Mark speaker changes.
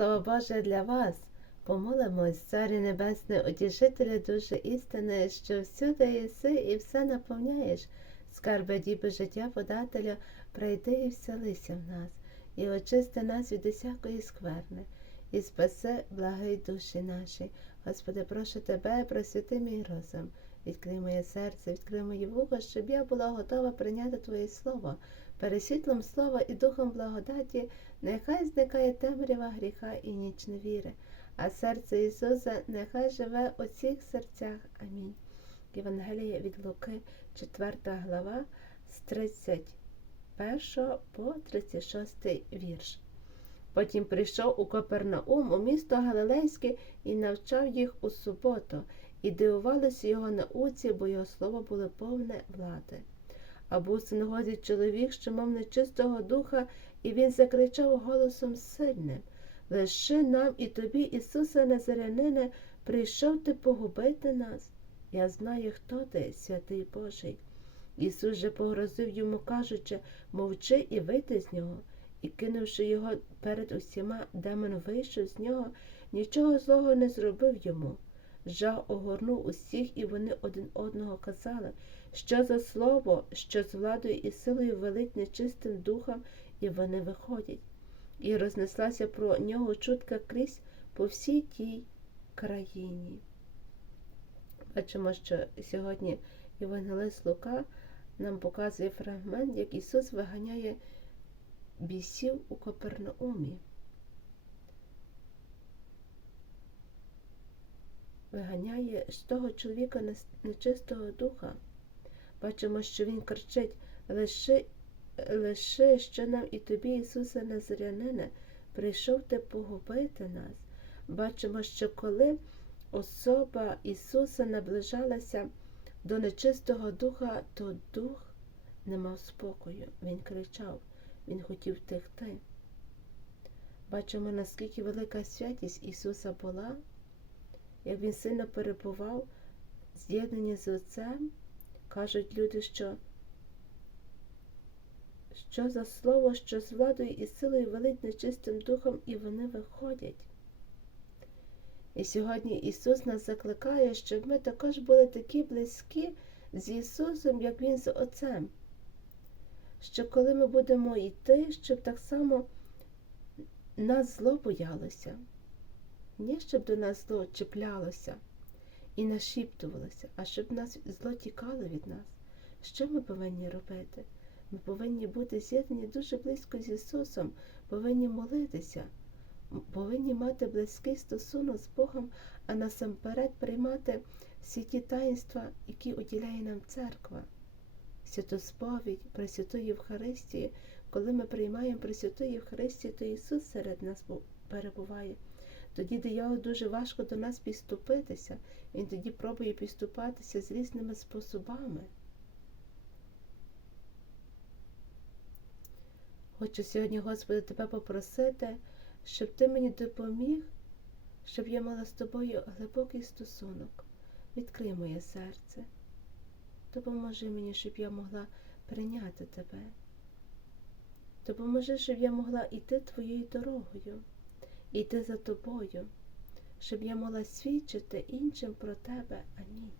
Speaker 1: Слово Боже для вас. Помолимось, Царі Небесне, утішителя душі істини, що всюди єси і все наповняєш. Скарби діби життя подателя, прийди і вселися в нас, і очисти нас від усякої скверни, і спаси благий душі наші. Господи, прошу тебе, просвіти мій розум, відкрий моє серце, відкрий моє вухо, щоб я була готова прийняти Твоє Слово. Перед світлом слова і духом благодаті, нехай зникає темрява гріха і ніч невіри, а серце Ісуса нехай живе у всіх серцях. Амінь. Євангеліє від Луки, 4 глава, з 31 по 36 вірш. Потім прийшов у Капернаум, у місто Галилейське, і навчав їх у суботу, і дивувалися його науці, бо його слово було повне влади. А був чоловік, що мав нечистого духа, і він закричав голосом сильним Лиши нам і тобі, Ісуса Назарянине, прийшов ти погубити нас. Я знаю, хто ти, святий Божий. Ісус же погрозив йому, кажучи, мовчи і вийди з нього. І, кинувши його перед усіма, демон вийшов з нього, нічого злого не зробив йому. Жах огорнув усіх, і вони один одного казали, що за слово, що з владою і силою велить нечистим духом, і вони виходять. І рознеслася про нього чутка крізь по всій тій країні. Бачимо, що сьогодні Євангелист Лука нам показує фрагмент, як Ісус виганяє бісів у Капернаумі. Виганяє з того чоловіка нечистого духа. Бачимо, що Він кричить лише, лише що нам і тобі, Ісусе Назарянине, прийшов ти погубити нас. Бачимо, що коли особа Ісуса наближалася до нечистого духа, то дух не мав спокою. Він кричав, Він хотів втекти. Бачимо, наскільки велика святість Ісуса була, як Він сильно перебував, з'єднані з Отцем, кажуть люди, що що за слово, що з владою і силою велить нечистим духом, і вони виходять. І сьогодні Ісус нас закликає, щоб ми також були такі близькі з Ісусом, як Він з Отцем. Що коли ми будемо йти, щоб так само нас зло боялося, не щоб до нас зло чіплялося і нашіптувалося, а щоб нас зло тікало від нас. Що ми повинні робити? Ми повинні бути з'єднані дуже близько з Ісусом, повинні молитися повинні мати близький стосунок з Богом, а насамперед приймати всі ті таїнства, які уділяє нам церква. Святу сповідь, Пресвяту Євхаристію, коли ми приймаємо Пресвяту Євхаристію, то Ісус серед нас перебуває. Тоді диявол дуже важко до нас підступитися, він тоді пробує підступатися з різними способами. Хочу сьогодні, Господи, Тебе попросити щоб ти мені допоміг, щоб я мала з тобою глибокий стосунок. Відкрий моє серце. Допоможи мені, щоб я могла прийняти тебе. Допоможи, щоб я могла йти твоєю дорогою, йти за тобою, щоб я могла свідчити іншим про тебе. Амінь.